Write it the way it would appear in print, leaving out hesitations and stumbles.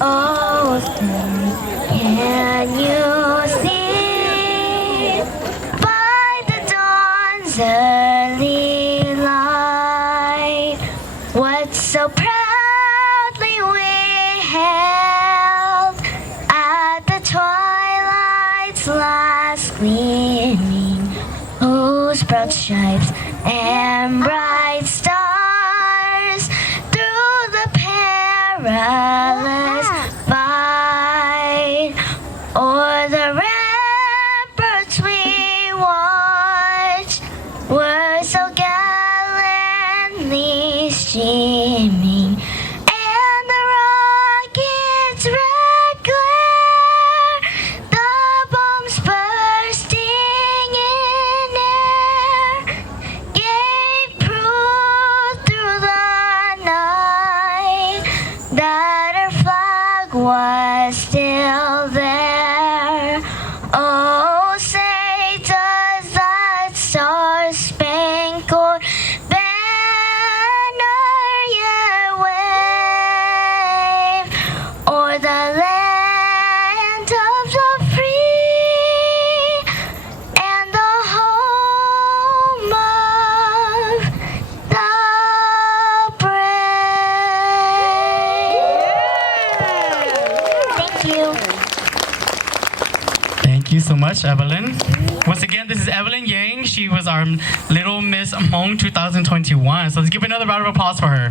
Oh, can you see by the dawn's early light what so proudly we held at the twilight's last gleaming, whose broad stripes and bright stars through the perilous fight o'er the ramparts we watched were so gallantly streaming, and the rocket's red glare, the bombs bursting in air, gave proof through the night that our flag was still there. Oh, say does that star-spangled banner yet wave o'er the land of the free and the home of the brave. Thank you. Thank you so much, Evelyn. Once again, this is Evelyn Yang. She was our Little Miss Hmong 2021. So let's give another round of applause for her.